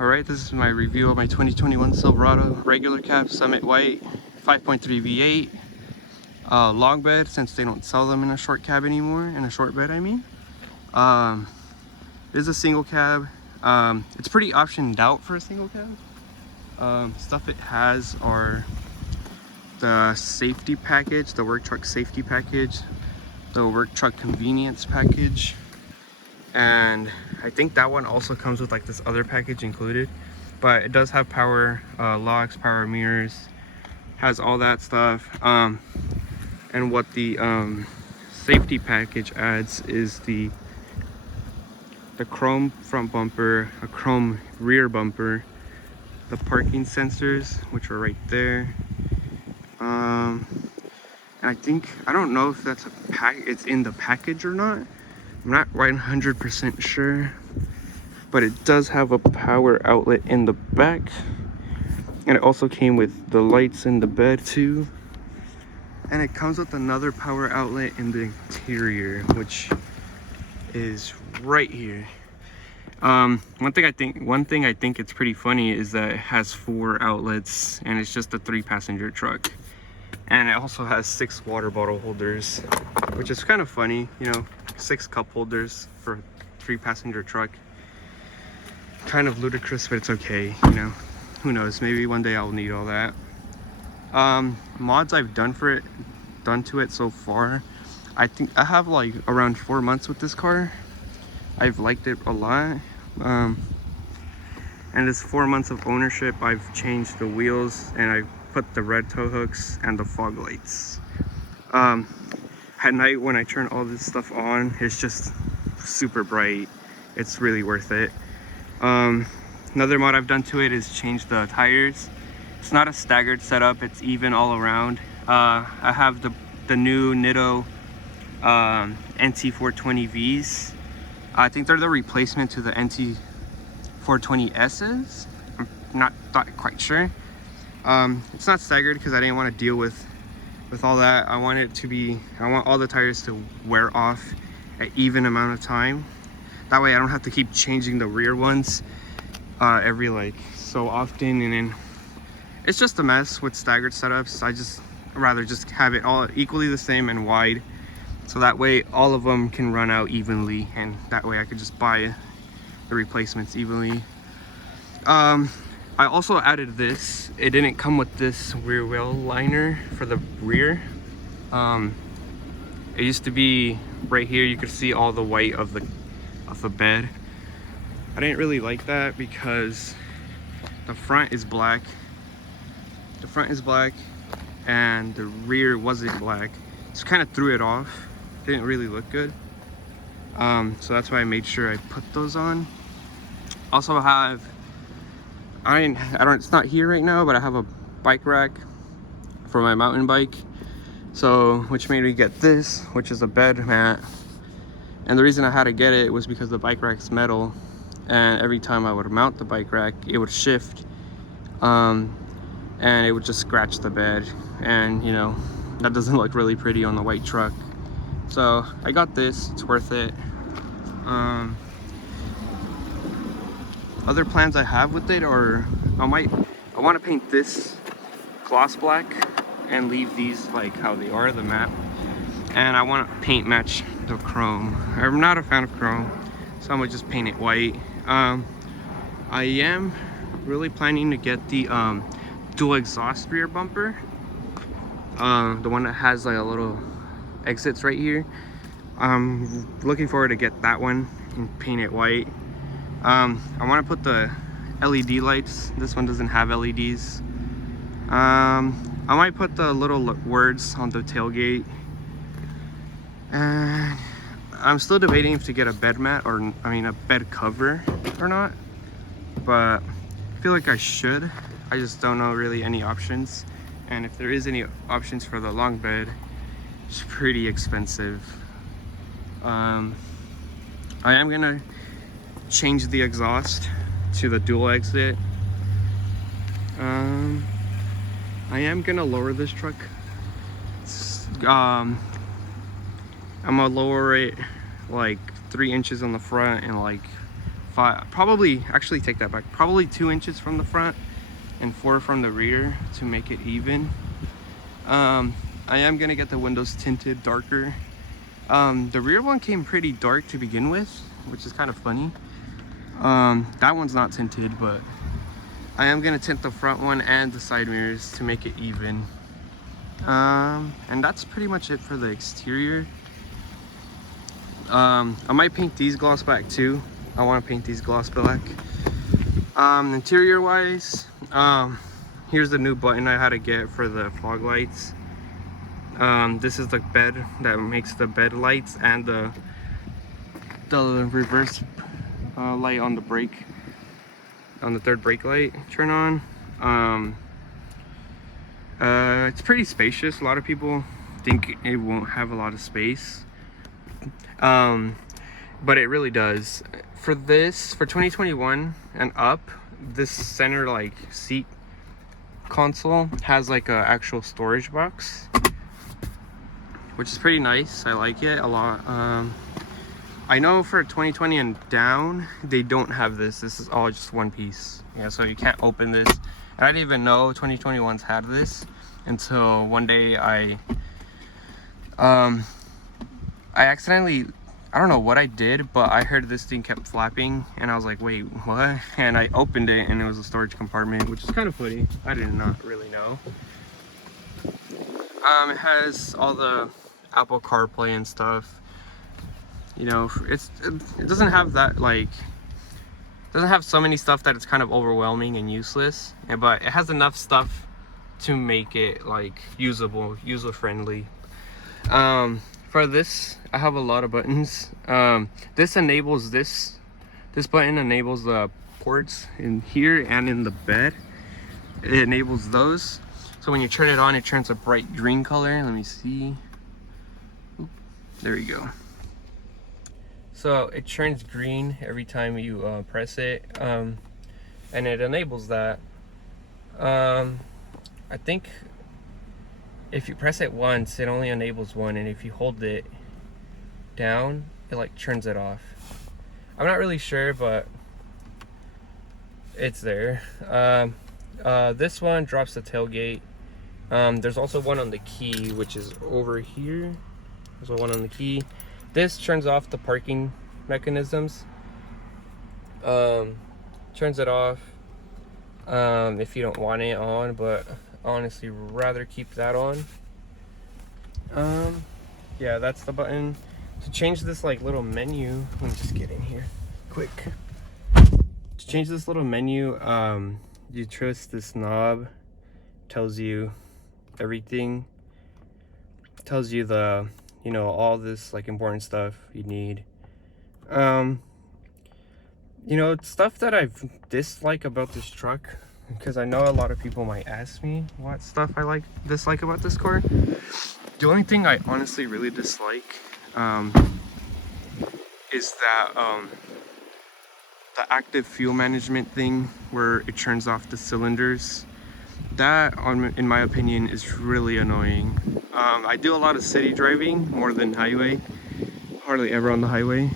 Alright, this is my review of my 2021 Silverado regular cab Summit White 5.3 V8 long bed, since they don't sell them in a short cab anymore, in a short bed I mean. It is a single cab. It's pretty optioned out for a single cab. Stuff it has are the safety package, the work truck safety package, the work truck convenience package, and I think that one also comes with like this other package included, but it does have power locks, power mirrors, has all that stuff. And what the safety package adds is the chrome front bumper, a chrome rear bumper, the parking sensors, which are right there. And I don't know if that's it's in the package or not. I'm not 100% sure, but it does have a power outlet in the back, and it also came with the lights in the bed too, and it comes with another power outlet in the interior, which is right here. One thing I think it's pretty funny is that it has 4 outlets and it's just a 3-passenger truck, and it also has 6 water bottle holders, which is kind of funny, you know, 6 cup holders for a 3-passenger truck. Kind of ludicrous, but it's okay, you know, who knows, maybe one day I'll need all that. Mods I've done to it so far, I think I have like around 4 months with this car. I've liked it a lot. And this 4 months of ownership, I've changed the wheels and I put the red tow hooks and the fog lights. At night when I turn all this stuff on, it's just super bright. It's really worth it. Another mod I've done to it is change the tires. It's not a staggered setup, it's even all around. I have the new Nitto NT420Vs. I think they're the replacement to the NT420Ss. I'm not quite sure. It's not staggered because I didn't want to deal with all that. I want all the tires to wear off an even amount of time. That way I don't have to keep changing the rear ones every like so often, and then it's just a mess with staggered setups. I just rather just have it all equally the same and wide, so that way all of them can run out evenly, and that way I could just buy the replacements evenly. I also added this. It didn't come with this rear wheel liner for the rear. It used to be right here. You could see all the white of the bed. I didn't really like that because the front is black. The front is black and the rear wasn't black. Just kind of threw it off. Didn't really look good. So that's why I made sure I put those on. Also have, it's not here right now, but I have a bike rack for my mountain bike. So, which made me get this, which is a bed mat. And the reason I had to get it was because the bike rack's metal, and every time I would mount the bike rack, it would shift, and it would just scratch the bed, and you know, that doesn't look really pretty on the white truck. So I got this, it's worth it. Other plans I have with it are, I want to paint this gloss black and leave these like how they are, the map. And I want to paint match the chrome. I'm not a fan of chrome, so I'm gonna just paint it white. I am really planning to get the dual exhaust rear bumper, the one that has like a little exits right here. I'm looking forward to get that one and paint it white. I want to put the LED lights. This one doesn't have LEDs. I might put the little words on the tailgate. And I'm still debating if to get a bed mat or, a bed cover or not. But I feel like I should. I just don't know really any options. And if there is any options for the long bed, it's pretty expensive. I am gonna change the exhaust to the dual exit. I am gonna lower this truck. I'm gonna lower it like 3 inches on the front and like 5, probably, actually take that back, probably 2 inches from the front and 4 from the rear to make it even. I am gonna get the windows tinted darker. The rear one came pretty dark to begin with, which is kind of funny. That one's not tinted, but I am gonna tint the front one and the side mirrors to make it even. And that's pretty much it for the exterior. I might paint these gloss black too. I want to paint these gloss black. Interior wise, here's the new button I had to get for the fog lights. This is the bed that makes the bed lights and the reverse light on the brake, on the third brake light turn on. It's pretty spacious. A lot of people think it won't have a lot of space, but it really does. For this, for 2021 and up, this center like seat console has like a actual storage box, which is pretty nice. I like it a lot. I know for 2020 and down, they don't have this. This is all just one piece. Yeah, so you can't open this. And I didn't even know 2021's had this until one day I accidentally, I don't know what I did, but I heard this thing kept flapping and I was like, wait, what? And I opened it and it was a storage compartment, which is kind of funny. I did not really know. It has all the Apple CarPlay and stuff. You know, it doesn't have that, like, doesn't have so many stuff that it's kind of overwhelming and useless, but it has enough stuff to make it like usable, user friendly. For this, I have a lot of buttons. This enables this button enables the ports in here and in the bed. It enables those, so when you turn it on, it turns a bright green color. Let me see. Oop, there you go. So it turns green every time you press it, and it enables that. I think if you press it once, it only enables one, and if you hold it down, it like turns it off. I'm not really sure, but it's there. This one drops the tailgate. There's also one on the key, which is over here. There's one on the key. This turns off the parking mechanisms. Turns it off if you don't want it on, but honestly rather keep that on. Yeah, that's the button. To change this like little menu, let me just get in here quick. To change this little menu, you twist this knob, tells you everything, tells you the, you know, all this like important stuff you need. You know, stuff that I've disliked about this truck, because I know a lot of people might ask me what stuff I dislike about this car. The only thing I honestly really dislike is that the active fuel management thing where it turns off the cylinders. That, in my opinion, is really annoying. I do a lot of city driving more than highway, hardly ever on the highway,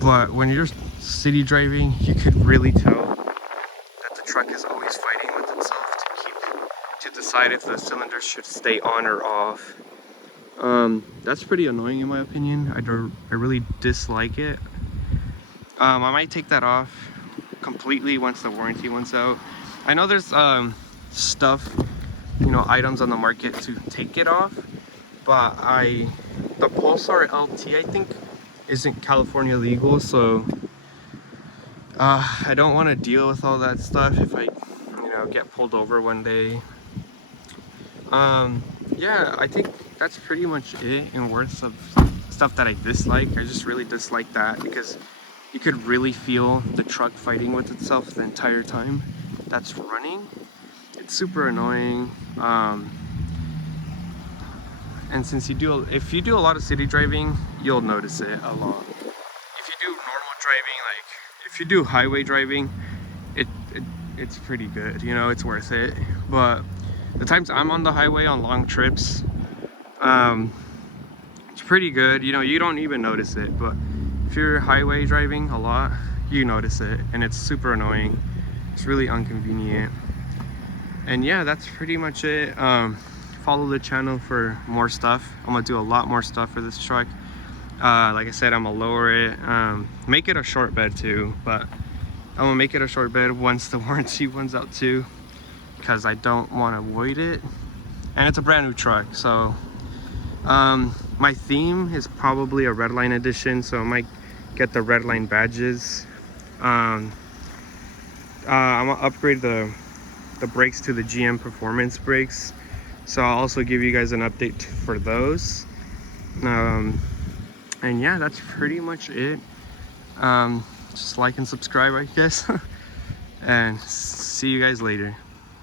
but when you're city driving, you could really tell that the truck is always fighting with itself to decide if the cylinders should stay on or off. That's pretty annoying in my opinion. I really dislike it. I might take that off completely once the warranty runs out. I know there's stuff, you know, items on the market to take it off, but the Pulsar LT I think isn't California legal, so I don't want to deal with all that stuff if I, you know, get pulled over one day. Yeah, I think that's pretty much it in words of stuff that I dislike. I just really dislike that because you could really feel the truck fighting with itself the entire time that's running. It's super annoying. And since if you do a lot of city driving, you'll notice it a lot. If you do normal driving, like if you do highway driving, it's pretty good, you know, it's worth it. But the times I'm on the highway on long trips, it's pretty good, you know, you don't even notice it. But if you're highway driving a lot, you notice it, and it's super annoying. It's really inconvenient. And yeah, that's pretty much it. Follow the channel for more stuff. I'm gonna do a lot more stuff for this truck. Like I said, I'm gonna lower it, make it a short bed too, but I'm gonna make it a short bed once the warranty runs out too, because I don't want to void it. And it's a brand new truck, so my theme is probably a Redline edition, so I might get the Redline badges. I'm gonna upgrade the brakes to the GM Performance brakes, so I'll also give you guys an update for those. And yeah, that's pretty much it. Just like and subscribe, I guess. And see you guys later.